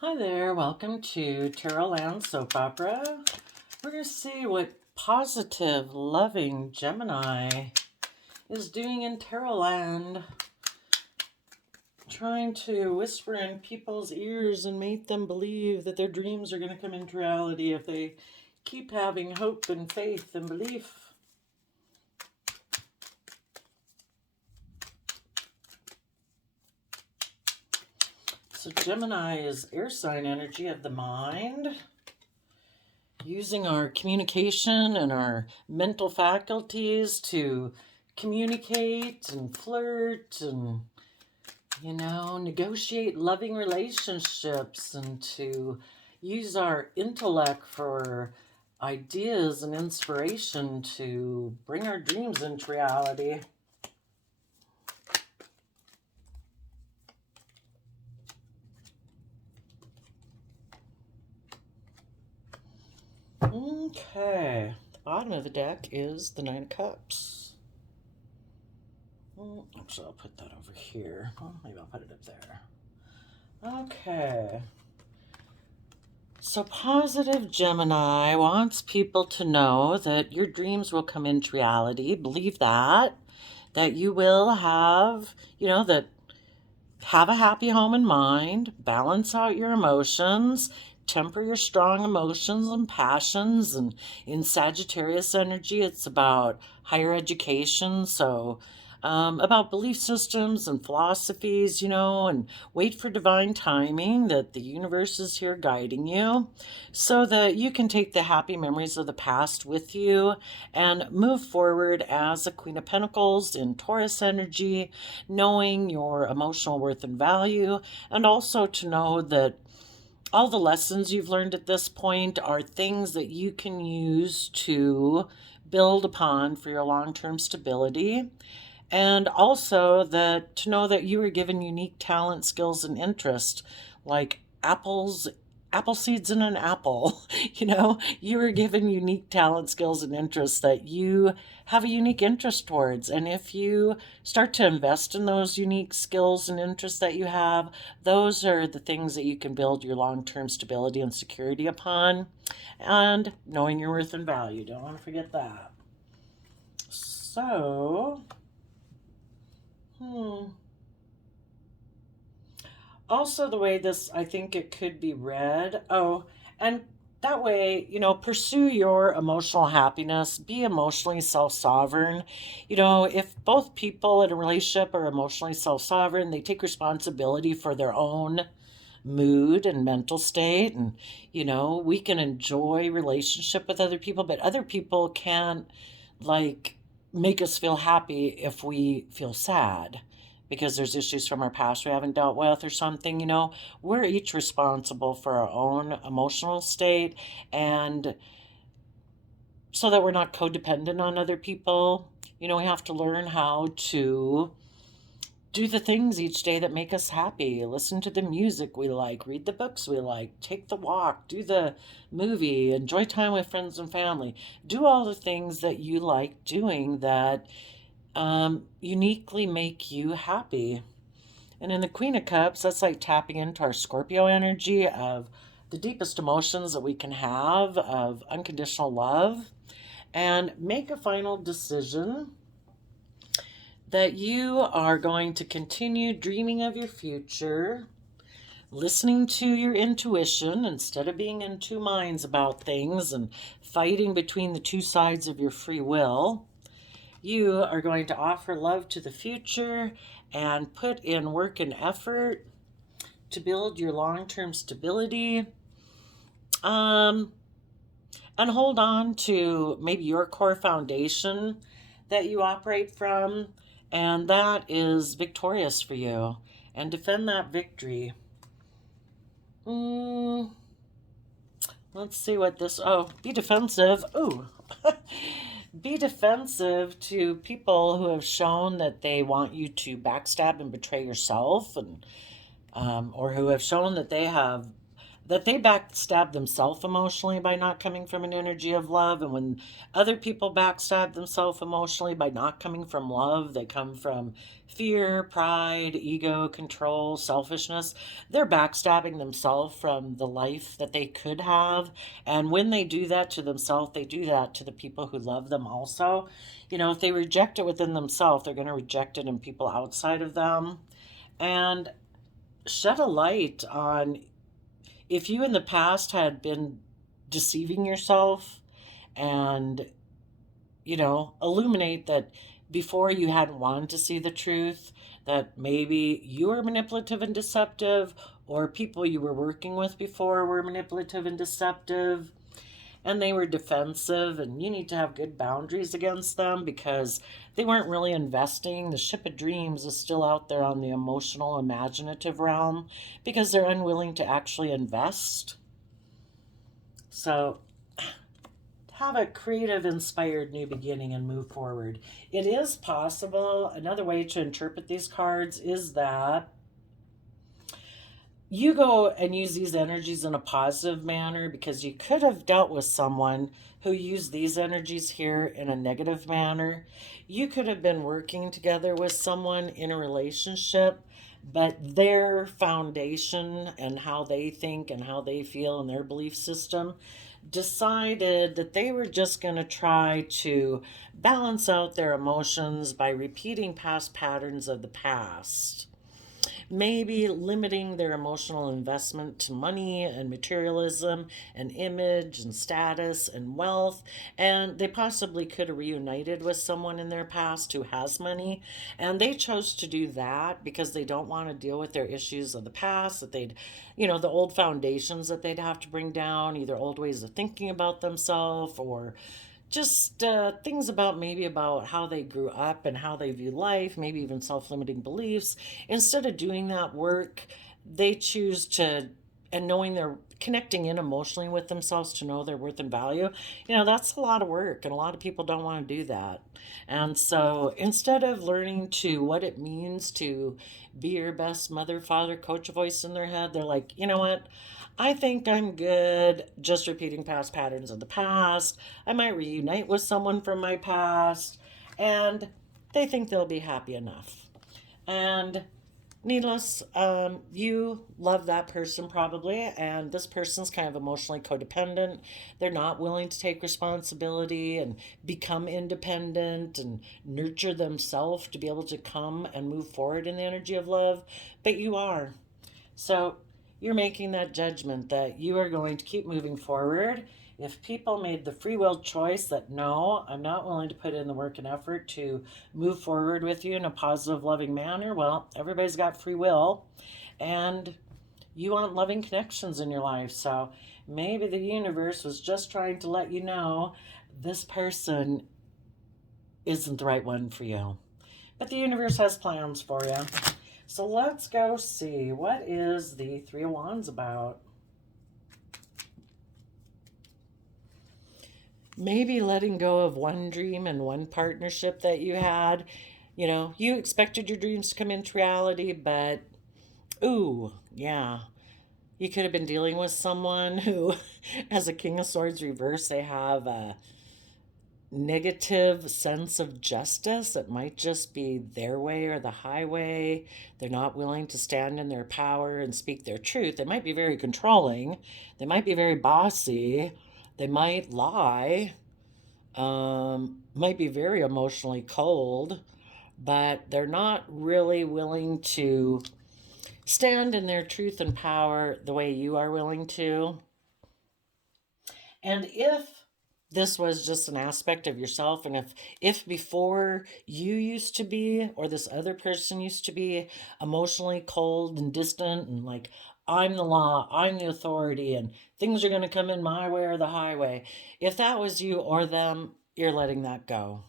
Hi there, welcome to Tarot Land Soap Opera. We're going to see what positive, loving Gemini is doing in Tarot Land, trying to whisper in people's ears and make them believe that their dreams are going to come into reality if they keep having hope and faith and belief. So Gemini is air sign energy of the mind, using our communication and our mental faculties to communicate and flirt and, negotiate loving relationships, and to use our intellect for ideas and inspiration to bring our dreams into reality. Okay, the bottom of the deck is the Nine of Cups. Actually, I'll put that over here. Well, maybe I'll put it up there. Okay. So positive Gemini wants people to know that your dreams will come into reality. Believe that you will have, that have a happy home and mind, balance out your emotions, temper your strong emotions and passions. And in Sagittarius energy, it's about higher education. So about belief systems and philosophies, and wait for divine timing, that the universe is here guiding you so that you can take the happy memories of the past with you and move forward as a Queen of Pentacles in Taurus energy, knowing your emotional worth and value, and also to know that all the lessons you've learned at this point are things that you can use to build upon for your long-term stability. And also that to know that you were given unique talent, skills, and interest, like apple seeds in an apple. You were given unique talent, skills, and interests that you have a unique interest towards. And if you start to invest in those unique skills and interests that you have, those are the things that you can build your long-term stability and security upon. And knowing your worth and value. Don't want to forget that. So, also, the way this, I think it could be read. Oh, and that way, pursue your emotional happiness, be emotionally self sovereign. If both people in a relationship are emotionally self sovereign, they take responsibility for their own mood and mental state. And, we can enjoy relationship with other people, but other people can't, like, make us feel happy if we feel sad because there's issues from our past we haven't dealt with or something. We're each responsible for our own emotional state, and so that we're not codependent on other people. We have to learn how to do the things each day that make us happy. Listen to the music we like, read the books we like, take the walk, do the movie, enjoy time with friends and family. Do all the things that you like doing that uniquely make you happy. And in the Queen of Cups, that's like tapping into our Scorpio energy of the deepest emotions that we can have, of unconditional love. And make a final decision that you are going to continue dreaming of your future, listening to your intuition instead of being in two minds about things and fighting between the two sides of your free will. You are going to offer love to the future and put in work and effort to build your long-term stability. And hold on to maybe your core foundation that you operate from, and that is victorious for you. And defend that victory. Let's see what this... Oh, be defensive. Ooh. Be defensive to people who have shown that they want you to backstab and betray yourself, and or who have shown that they have that they backstab themselves emotionally by not coming from an energy of love. And when other people backstab themselves emotionally by not coming from love, they come from fear, pride, ego, control, selfishness. They're backstabbing themselves from the life that they could have. And when they do that to themselves, they do that to the people who love them also. If they reject it within themselves, they're going to reject it in people outside of them. And shed a light on if you in the past had been deceiving yourself, and illuminate that before you hadn't wanted to see the truth, that maybe you were manipulative and deceptive, or people you were working with before were manipulative and deceptive, and they were defensive, and you need to have good boundaries against them because they weren't really investing. The ship of dreams is still out there on the emotional, imaginative realm because they're unwilling to actually invest. So have a creative, inspired new beginning and move forward. It is possible. Another way to interpret these cards is that you go and use these energies in a positive manner because you could have dealt with someone who used these energies here in a negative manner. You could have been working together with someone in a relationship, but their foundation and how they think and how they feel and their belief system decided that they were just going to try to balance out their emotions by repeating past patterns of the past, maybe limiting their emotional investment to money and materialism and image and status and wealth. And they possibly could have reunited with someone in their past who has money. And they chose to do that because they don't want to deal with their issues of the past, that the old foundations that they'd have to bring down, either old ways of thinking about themselves or just things about how they grew up and how they view life, maybe even self-limiting beliefs. Instead of doing that work, they choose to, and knowing they're connecting in emotionally with themselves to know their worth and value, that's a lot of work, and a lot of people don't want to do that. And so instead of learning to what it means to be your best mother, father, coach voice in their head, they're like, you know what, I think I'm good just repeating past patterns of the past. I might reunite with someone from my past, and they think they'll be happy enough. And needless, you love that person probably, and this person's kind of emotionally codependent. They're not willing to take responsibility and become independent and nurture themselves to be able to come and move forward in the energy of love, but you are. So you're making that judgment that you are going to keep moving forward. If people made the free will choice that no, I'm not willing to put in the work and effort to move forward with you in a positive, loving manner, well, everybody's got free will, and you want loving connections in your life. So maybe the universe was just trying to let you know this person isn't the right one for you. But the universe has plans for you. So let's go see, what is the Three of Wands about? Maybe letting go of one dream and one partnership that you had. You expected your dreams to come into reality, but ooh, yeah. You could have been dealing with someone who, as a King of Swords reverse, they have a negative sense of justice. It might just be their way or the highway. They're not willing to stand in their power and speak their truth. They might be very controlling. They might be very bossy. They might lie. Might be very emotionally cold, but they're not really willing to stand in their truth and power the way you are willing to. And if this was just an aspect of yourself, and if before you used to be, or this other person used to be emotionally cold and distant and like, I'm the law, I'm the authority, and things are going to come in my way or the highway, if that was you or them, you're letting that go.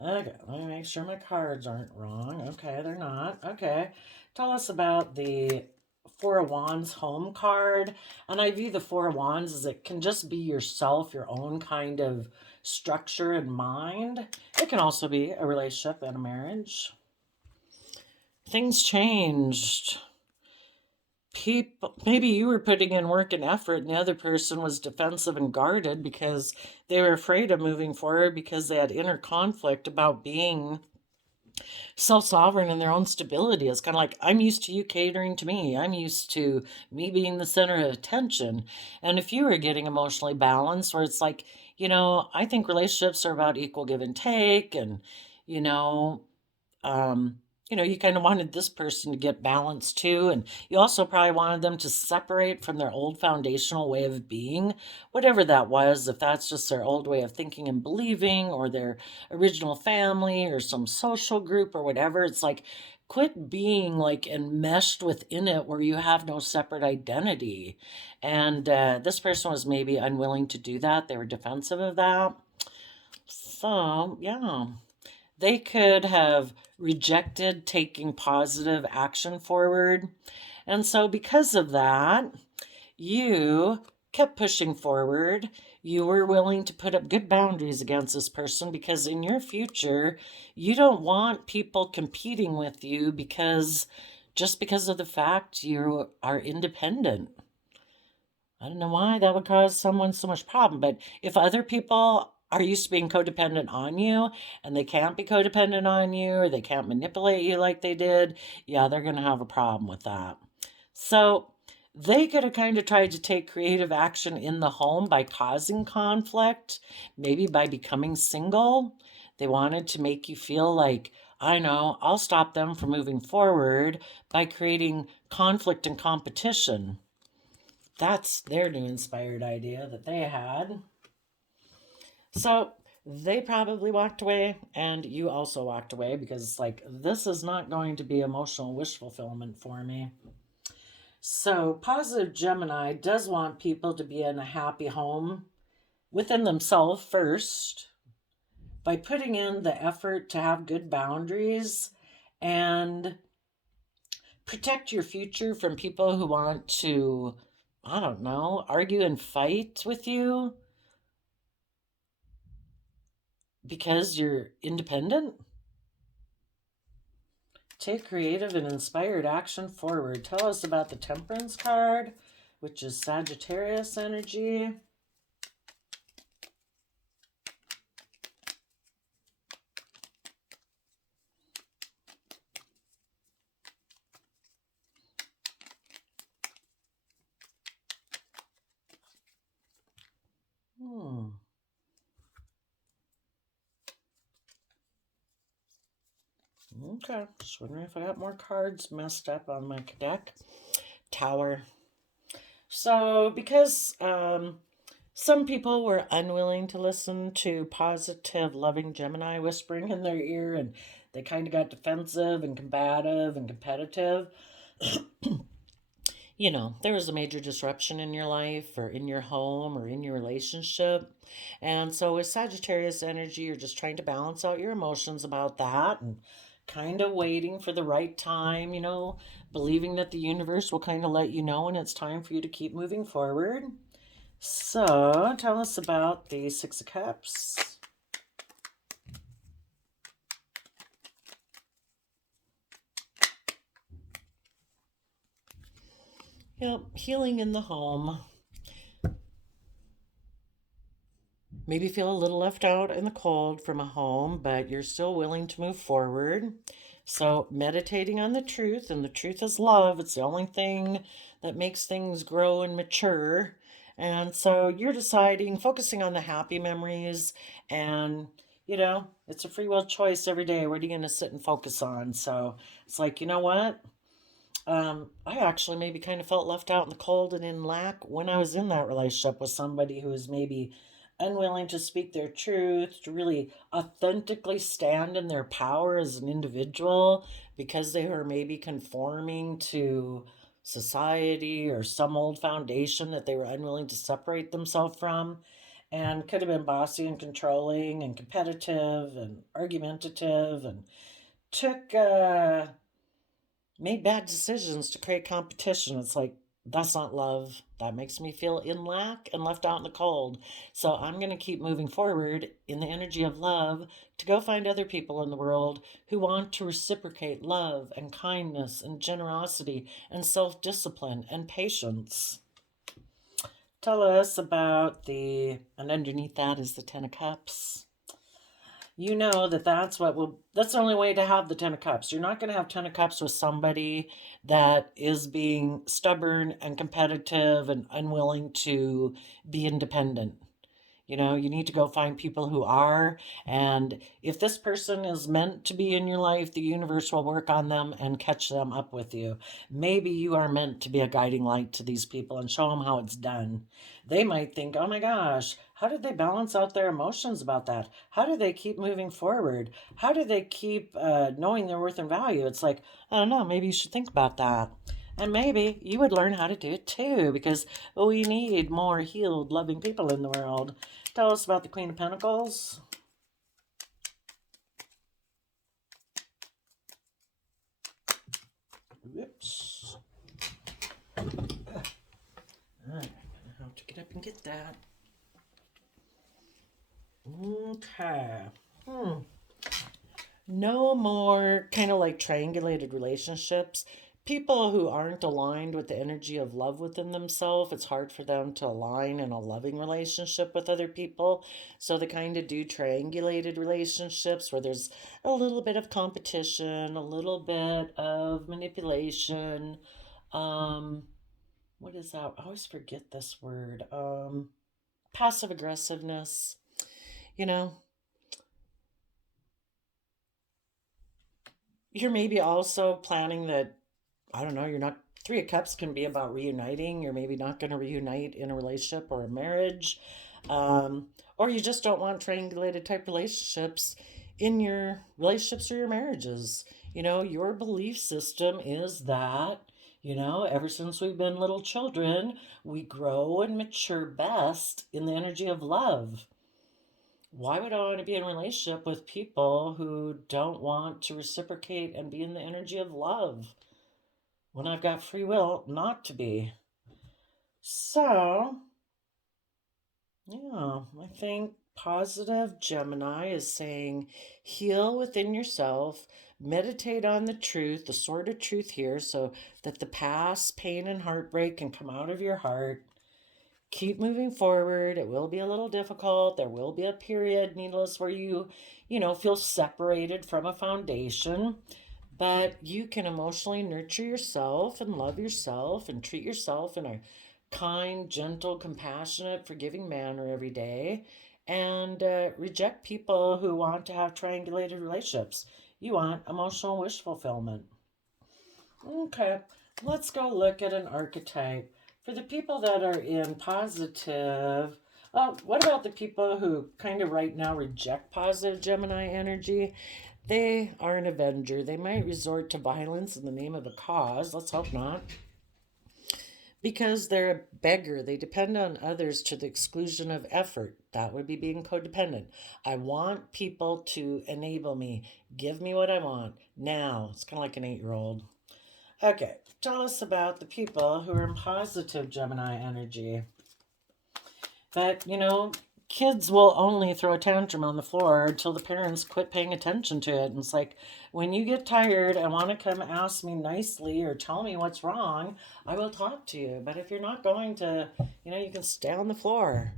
Okay, let me make sure my cards aren't wrong. Okay, they're not. Okay, tell us about the Four of Wands home card. And I view the Four of Wands as it can just be yourself, your own kind of structure and mind. It can also be a relationship and a marriage. Things changed. people, maybe you were putting in work and effort and the other person was defensive and guarded because they were afraid of moving forward because they had inner conflict about being self-sovereign in their own stability. It's kind of like, I'm used to you catering to me, I'm used to me being the center of attention. And if you were getting emotionally balanced, where it's like, I think relationships are about equal give and take, and you know um, you kind of wanted this person to get balanced too. And you also probably wanted them to separate from their old foundational way of being, whatever that was, if that's just their old way of thinking and believing, or their original family, or some social group, or whatever. It's like, quit being like enmeshed within it where you have no separate identity. And this person was maybe unwilling to do that. They were defensive of that. So, yeah. They could have rejected taking positive action forward. And so, because of that, you kept pushing forward. You were willing to put up good boundaries against this person because in your future, you don't want people competing with you just because of the fact you are independent. I don't know why that would cause someone so much problem, but if other people are used to being codependent on you and they can't be codependent on you, or they can't manipulate you like they did, yeah, they're going to have a problem with that. So they could have kind of tried to take creative action in the home by causing conflict, maybe by becoming single. They wanted to make you feel like, I know, I'll stop them from moving forward by creating conflict and competition. That's their new inspired idea that they had. So they probably walked away, and you also walked away because it's like, this is not going to be emotional wish fulfillment for me. So, positive Gemini does want people to be in a happy home within themselves first by putting in the effort to have good boundaries and protect your future from people who want to, I don't know, argue and fight with you because you're independent. Take creative and inspired action forward. Tell us about the Temperance card, which is Sagittarius energy. Hmm. Okay, just wondering if I got more cards messed up on my deck. Tower. So, because some people were unwilling to listen to positive, loving Gemini whispering in their ear, and they kind of got defensive and combative and competitive. There was a major disruption in your life or in your home or in your relationship. And so, with Sagittarius energy, you're just trying to balance out your emotions about that and kind of waiting for the right time, believing that the universe will kind of let you know when it's time for you to keep moving forward. So, tell us about the Six of Cups. Yep, healing in the home. Maybe feel a little left out in the cold from a home, but you're still willing to move forward. So, meditating on the truth, and the truth is love. It's the only thing that makes things grow and mature. And so, you're deciding, focusing on the happy memories, and it's a free will choice every day. What are you going to sit and focus on? So, it's like, you know what? I actually maybe kind of felt left out in the cold and in lack when I was in that relationship with somebody who was maybe unwilling to speak their truth, to really authentically stand in their power as an individual because they were maybe conforming to society or some old foundation that they were unwilling to separate themselves from, and could have been bossy and controlling and competitive and argumentative, and took made bad decisions to create competition. It's like, That's not love. That makes me feel in lack and left out in the cold. So I'm going to keep moving forward in the energy of love to go find other people in the world who want to reciprocate love and kindness and generosity and self discipline and patience. Tell us about and underneath that is the Ten of Cups. You know that that's the only way to have the Ten of Cups. You're not going to have Ten of Cups with somebody that is being stubborn and competitive and unwilling to be independent. You need to go find people who are. And if this person is meant to be in your life, the universe will work on them and catch them up with you. Maybe you are meant to be a guiding light to these people and show them how it's done. They might think, oh my gosh, how did they balance out their emotions about that? How do they keep moving forward? How do they keep knowing their worth and value? It's like, I don't know, maybe you should think about that. And maybe you would learn how to do it too, because we need more healed, loving people in the world. Tell us about the Queen of Pentacles. Whoops. I have to get up and get that. Okay. No more kind of like triangulated relationships. People who aren't aligned with the energy of love within themselves, it's hard for them to align in a loving relationship with other people. So they kind of do triangulated relationships where there's a little bit of competition, a little bit of manipulation. Um, what is that? I always forget this word. Passive aggressiveness. You know, you're maybe also planning that, I don't know, you're not, Three of Cups can be about reuniting. You're maybe not going to reunite in a relationship or a marriage. Um, or you just don't want triangulated type relationships in your relationships or your marriages. Your belief system is that, ever since we've been little children, we grow and mature best in the energy of love. Why would I want to be in a relationship with people who don't want to reciprocate and be in the energy of love when I've got free will not to be? So, yeah, I think positive Gemini is saying heal within yourself, meditate on the truth, the sword of truth here, so that the past pain and heartbreak can come out of your heart. Keep moving forward. It will be a little difficult. There will be a period, needless, where you feel separated from a foundation. But you can emotionally nurture yourself and love yourself and treat yourself in a kind, gentle, compassionate, forgiving manner every day. And reject people who want to have triangulated relationships. You want emotional wish fulfillment. Okay, let's go look at an archetype. For the people that are in positive, what about the people who kind of right now reject positive Gemini energy? They are an avenger. They might resort to violence in the name of a cause. Let's hope not. Because they're a beggar. They depend on others to the exclusion of effort. That would be being codependent. I want people to enable me, give me what I want now. It's kind of like an 8-year-old. Okay, tell us about the people who are in positive Gemini energy. But, kids will only throw a tantrum on the floor until the parents quit paying attention to it. And it's like, when you get tired and want to come ask me nicely or tell me what's wrong, I will talk to you. But if you're not going to, you can stay on the floor.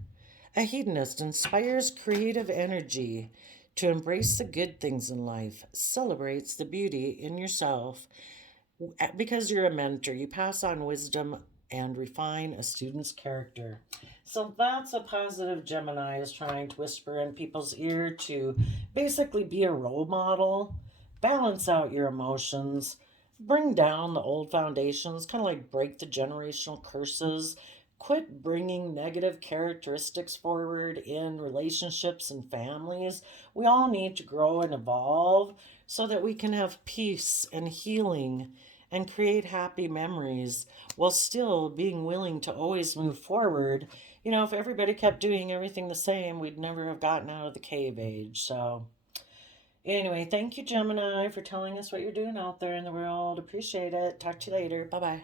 A hedonist inspires creative energy to embrace the good things in life, celebrates the beauty in yourself. Because you're a mentor, you pass on wisdom and refine a student's character. So that's a positive Gemini is trying to whisper in people's ear to basically be a role model, balance out your emotions, bring down the old foundations, kind of like break the generational curses, quit bringing negative characteristics forward in relationships and families. We all need to grow and evolve so that we can have peace and healing and create happy memories while still being willing to always move forward. If everybody kept doing everything the same, we'd never have gotten out of the cave age. So, anyway, thank you, Gemini, for telling us what you're doing out there in the world. Appreciate it. Talk to you later. Bye bye.